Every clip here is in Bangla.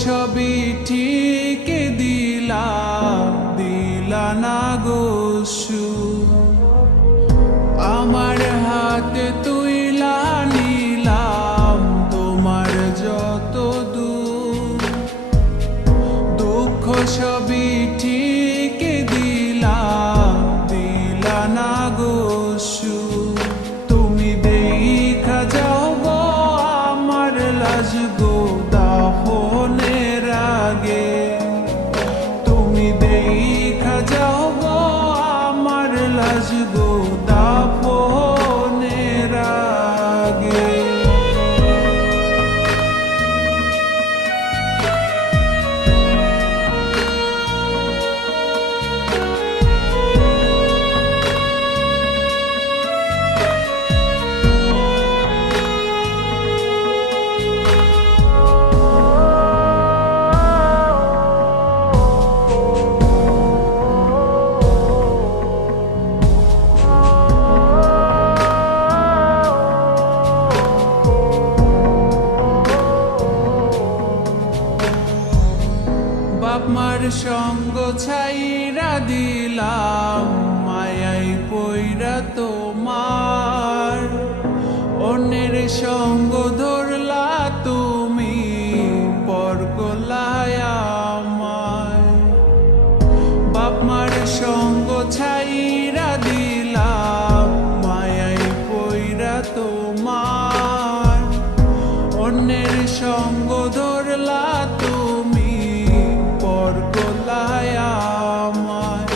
সবই ঠিক দিলা না গো সুখ। আমার হাতে তুইলা নিলাম তোমার যত দুঃখ সবই ঠিক দিলা না গো সুখ। তুমি দেখা যাও গো আমার লাজ গো দাফনের আগে। তুমি দেখা যাও গো আমার লাজ গো দাফনের আগে। বাপ মার সঙ্গ ছাইরা দিলাম মায়াই পইরা তোমার। অন্যের সঙ্গ ধরলা তুমি পর করলায় আমায়। বাপ মার সঙ্গ ছাইরা দিলাম মায়াই পইরা তোমার। অন্যের সঙ্গ ধরলা তুমি পর করলায় আমায়।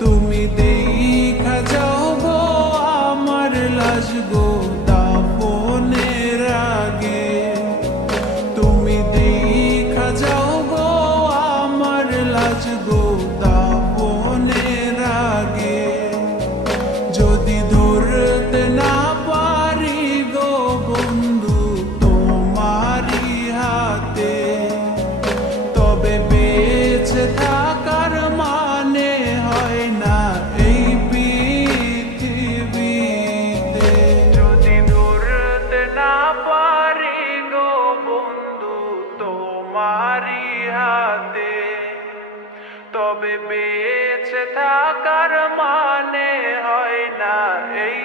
তুমি দেখা যাও গো আমার লাজ গো দাফনের আগে। তুমি দেখা যাও গো আমার লাজ গো দাফনের আগে। যদি ধরতে না পারি গো বন্ধু তোমারি হাতে, তবে বেঁচে থাকার মানে হয় না এই পৃথিবীতে। যদি ধরতে না পারি গো বন্ধু তোমারি হাতে, তবে বেঁচে থাকার মানে হয় না এই